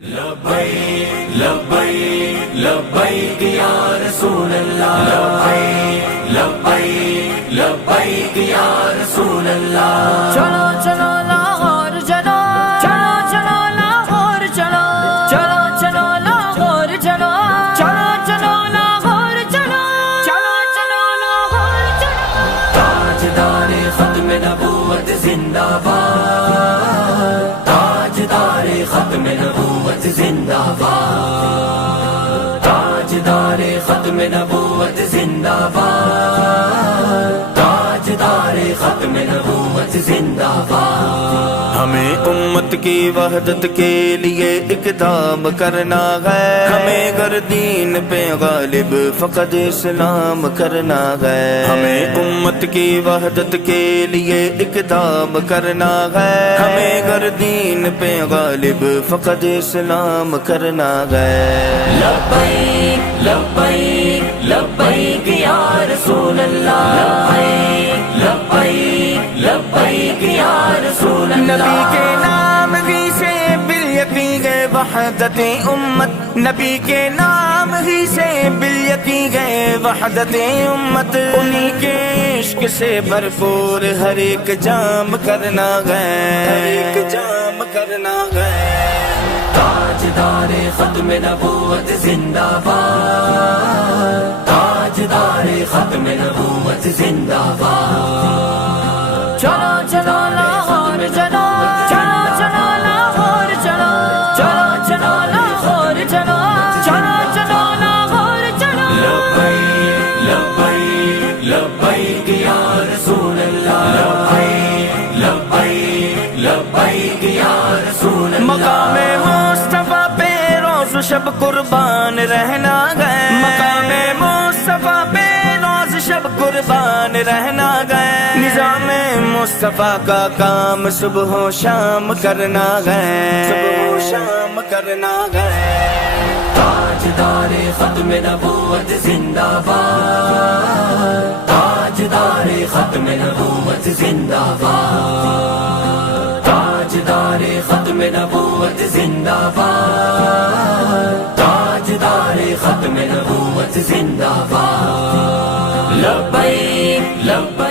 لبیک لبیک لبیک یا رسول اللہ، لبیک لبیک لبیک یا رسول اللہ۔ چلو چلو لاہور چلو، چلو چلو لاہور چلو، چلو چلو لاہور چلو، چلو چلو لاہور چلو، چلو چلو لاہور چلو۔ تاجدار ختم نبوت زندہ باد، تاجدار ختم نبوت زندہ باد، تاجدار ختم نبوت زندہ باد، تاجدار ختم نبوت زندہ باد۔ ہمیں امت کی وحدت کے لیے اقدام کرنا ہے، ہمیں گر دین پہ غالب فقط اسلام کرنا ہے۔ ہمیں امت کی وحدت کے لیے اقدام کرنا ہے، ہمیں گر دین پہ غالب فقط اسلام کرنا ہے۔ لبیک لبیک لبیک یا رسول اللہ، لبیک لبیک لبیک یا رسول اللہ۔ نبی کے نام ہی سے بالیقین ہے وحدت امت، نبی کے نام ہی سے بالیقین ہے وحدت امت۔ انہی کے عشق سے بھرپور ہر ایک جام کرنا ہے، ہر ایک جام کرنا ہے۔ تاجدار ختم نبوت زندہ باد، تاجدار ختم نبوت زندہ باد۔ چلو چلو لاہور چلو، چلو چلو لاہور چلو، چلو چلو لاہور چلو، چلو چلو لاہور چلو۔ لبیک لبیک لبیک یا رسول اللہ، لبیک لبیک لبیک یا رسول اللہ۔ مقام مصطفیٰ پہ روز و شب قربان رہنا گئے، مقام مصطفیٰ پہ روز شب قربان رہنا گئے۔ نظام مصطفیٰ کا کام صبح و شام کرنا گئے، صبح و شام کرنا گئے۔ تاجدار ختم نبوت زندہ باد، تاجدار ختم نبوت زندہ باد، تاجدار ختم نبوت زندہ باد، تاجدار ختم نبوت زندہ باد۔ لبیک لبیک